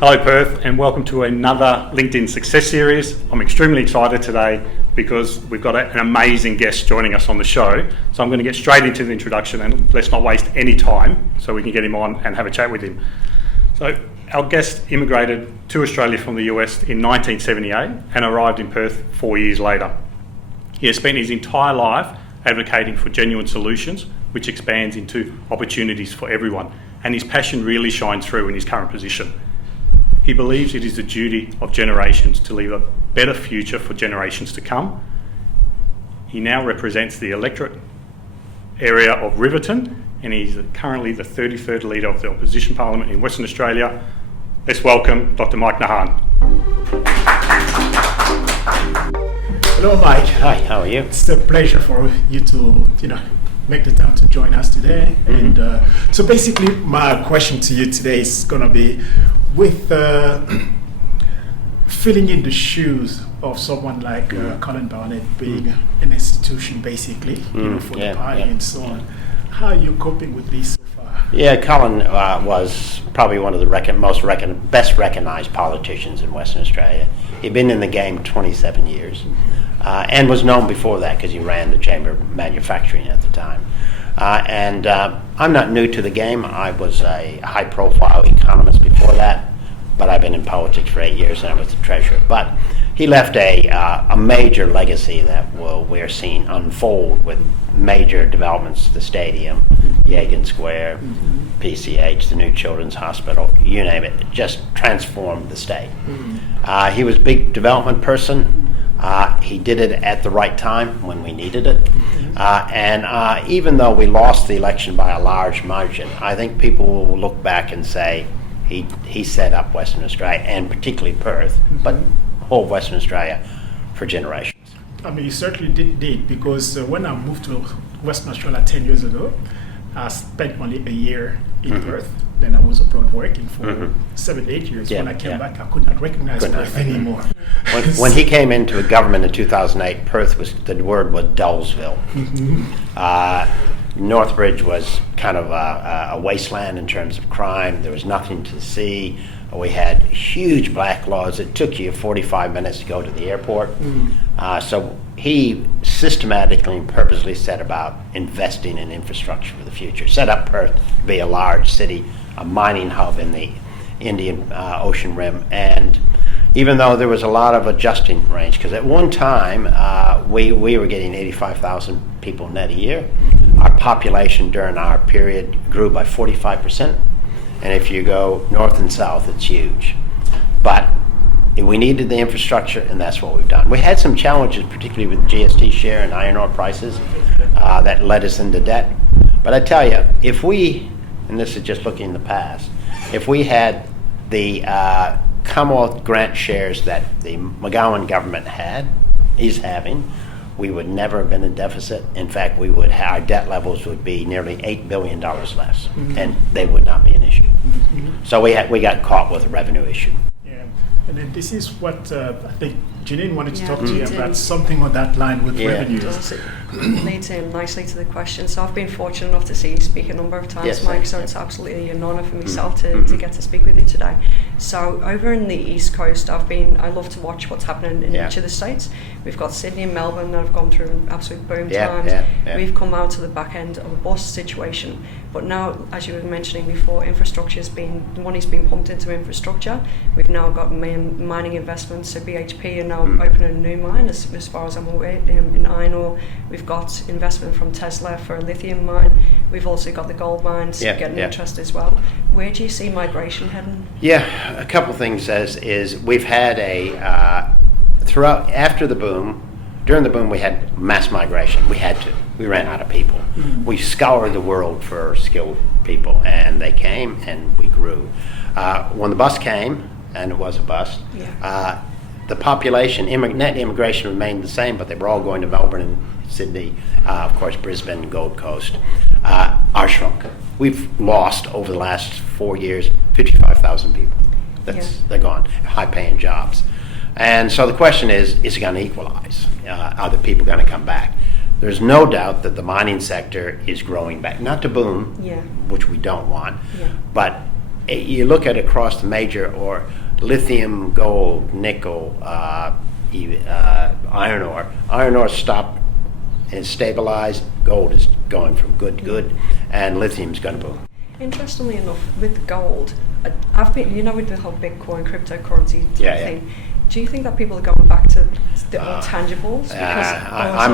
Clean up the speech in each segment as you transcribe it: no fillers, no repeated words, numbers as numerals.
Hello Perth, and welcome to another LinkedIn Success Series. I'm extremely excited today because we've got an amazing guest joining us on the show. So I'm going to get straight into the introduction, and let's not waste any time so we can get him on and have a chat with him. So our guest immigrated to Australia from the US in 1978 and arrived in Perth 4 years later. He has spent his entire life advocating for genuine solutions, which expands into opportunities for everyone, and his passion really shines through in his current position. He believes it is the duty of generations to leave a better future for generations to come. He now represents the electorate area of Riverton, and he's currently the 33rd Leader of the Opposition Parliament in Western Australia. Let's welcome Dr. Mike Nahan. Hello, Mike. Hi, how are you? It's a pleasure for you to, make the time to join us today. Mm-hmm. And so basically, my question to you today is going to be with filling in the shoes of someone like Colin Barnett being an institution, basically, for the party and so on. How are you coping with this so far? Yeah, Colin was probably one of the best recognized politicians in Western Australia. He'd been in the game 27 years. And was known before that because he ran the Chamber of Manufacturing at the time. And I'm not new to the game. I was a high-profile economist before that, but I've been in politics for 8 years and I was the treasurer. But he left a major legacy that we're seeing unfold with major developments: the stadium, Yagan Square, PCH, the new Children's Hospital, you name it. It just transformed the state. He was a big development person. He did it at the right time when we needed it. And even though we lost the election by a large margin, I think people will look back and say he set up Western Australia, and particularly Perth, but whole Western Australia, for generations. I mean, you certainly did because when I moved to Western Australia 10 years ago, I spent only a year in Perth. Then I was abroad working for 7-8 years. When I came back, I could not recognize Perth anymore. When he came into government in 2008, Perth the word was Dullsville. Northbridge was kind of a wasteland in terms of crime. There was nothing to see. We had huge black laws. It took you 45 minutes to go to the airport. So he systematically and purposely set about investing in infrastructure for the future. Set up Perth to be a large city, a mining hub in the Indian Ocean Rim. And even though there was a lot of adjusting range, because at one time we were getting 85,000 people net a year. Our population during our period grew by 45%. And if you go north and south, it's huge. But we needed the infrastructure, and that's what we've done. We had some challenges, particularly with GST share and iron ore prices, that led us into debt. But I tell you, if we, and this is just looking in the past, if we had the Commonwealth grant shares that the McGowan government is having, we would never have been in deficit. In fact, our debt levels would be nearly $8 billion less, and they would not be an issue. So we got caught with a revenue issue. Yeah, and then this is what I think Janine wanted to talk to you about, something on that line with revenues. It leads in nicely to the question. So I've been fortunate enough to see you speak a number of times, Mike, so it's absolutely an honour for myself to get to speak with you today. So over in the East Coast, I love to watch what's happening in each of the states. We've got Sydney and Melbourne that have gone through absolute boom times. We've come out to the back end of a bust situation. But now, as you were mentioning before, money's been pumped into infrastructure. We've now got mining investments, so BHP are now opening a new mine, as far as I'm aware, in iron ore. We've got investment from Tesla for a lithium mine. We've also got the gold mines getting interest as well. Where do you see migration heading? Yeah, a couple things is we've had during the boom we had mass migration. We ran out of people. We scoured the world for skilled people, and they came and we grew. When the bus came, and it was a bust, the population, net immigration remained the same, but they were all going to Melbourne and Sydney, of course Brisbane, Gold Coast, are shrunk. We've lost over the last 4 years 55,000 people. They're gone, high-paying jobs. And so the question is it going to equalize? Are the people going to come back? there's no doubt that the mining sector is growing back, not to boom, Yeah. which we don't want, Yeah. but you look at across the major or lithium, gold, nickel, iron ore. Iron ore stopped and stabilized. Gold is going from good to good, and lithium's going to boom. Interestingly enough, with gold, I've been, with the whole Bitcoin cryptocurrency type thing. Do you think that people are going back to the more tangibles? I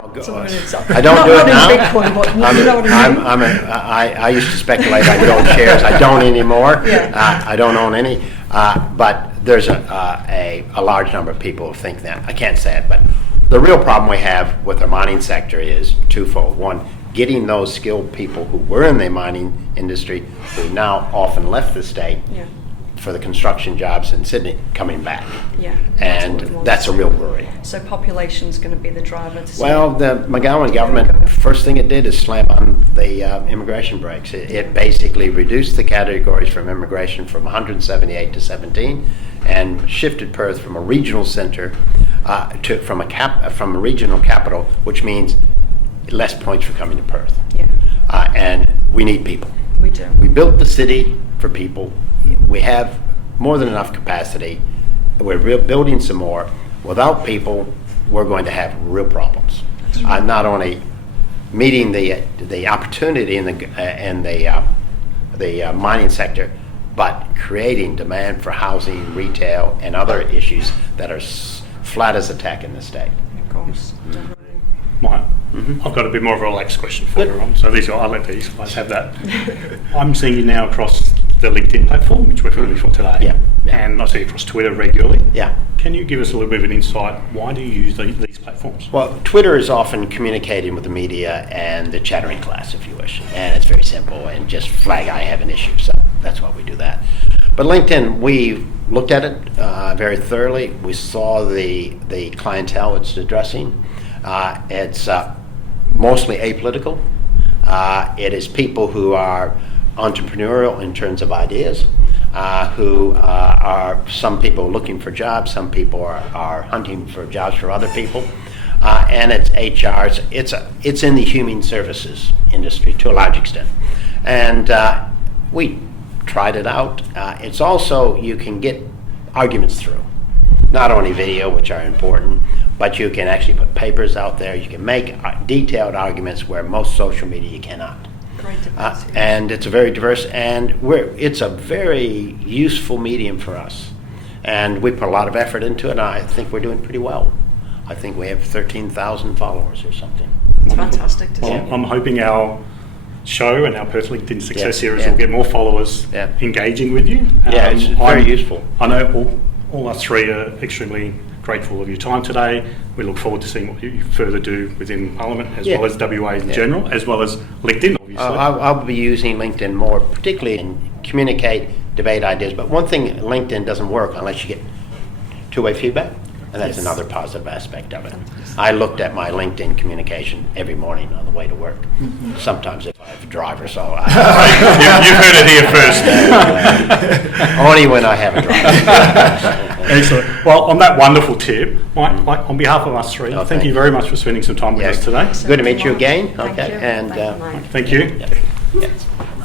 don't not do it in now. Bitcoin, but you know what I mean? I used to speculate on gold shares. I don't anymore. Yeah. I don't own any. But there's a large number of people who think that. I can't say it, but the real problem we have with our mining sector is twofold. One, getting those skilled people who were in the mining industry, who now often left the state for the construction jobs in Sydney, coming back. Yeah. And that's a real worry. So population's going to be the driver. Well, the McGowan government, first thing it did is slam on the immigration brakes. It basically reduced the categories from immigration from 178 to 17, and shifted Perth from a regional center from a regional capital, which means less points for coming to Perth. Yeah. And we need people. We do. We built the city for people. We have more than enough capacity. We're building some more. Without people, we're going to have real problems. Not only meeting the opportunity in the mining sector, but creating demand for housing, retail, and other issues that are flat as a tack in the state. Of course. Mike, I've got a bit more of a relaxed question for you, Ron. So I'll let these guys have that. I'm seeing you now across the LinkedIn platform, which we're filming for today. Yeah. And I see you across Twitter regularly. Yeah. Can you give us a little bit of an insight? Why do you use these platforms? Well, Twitter is often communicating with the media and the chattering class, if you wish. And it's very simple, and just flag I have an issue. So that's why we do that. But LinkedIn, we looked at it very thoroughly. We saw the clientele it's addressing. It's mostly apolitical. It is people who are entrepreneurial in terms of ideas, who are some people looking for jobs, some people are hunting for jobs for other people, and it's HRs. It's in the human services industry to a large extent, and we tried it out. It's also, you can get arguments through, not only video, which are important, but you can actually put papers out there. You can make detailed arguments where most social media cannot. And it's a very diverse, and it's a very useful medium for us. And we put a lot of effort into it, and I think we're doing pretty well. I think we have 13,000 followers or something. It's fantastic to see. Well, I'm hoping our show and our Perth LinkedIn Success Series yeah. will get more followers engaging with you. Yeah, it's very useful. I know all us three are extremely grateful of your time today. We look forward to seeing what you further do within Parliament, as well as WA in general, as well as LinkedIn, obviously. I'll be using LinkedIn more, particularly in communicate, debate ideas. But one thing, LinkedIn doesn't work unless you get two-way feedback, and that's another positive aspect of it. I looked at my LinkedIn communication every morning on the way to work. Sometimes if I have a driver, so You've heard it here first. Only when I have a driver. Excellent. Well, on that wonderful tip, Mike, on behalf of us three, thank you very much for spending some time with us today. Good to meet you again. Thank you. And thank you. Yeah.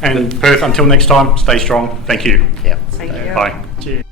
And Perth, until next time, stay strong. Thank you. Yeah. Thank you. Bye. Cheers.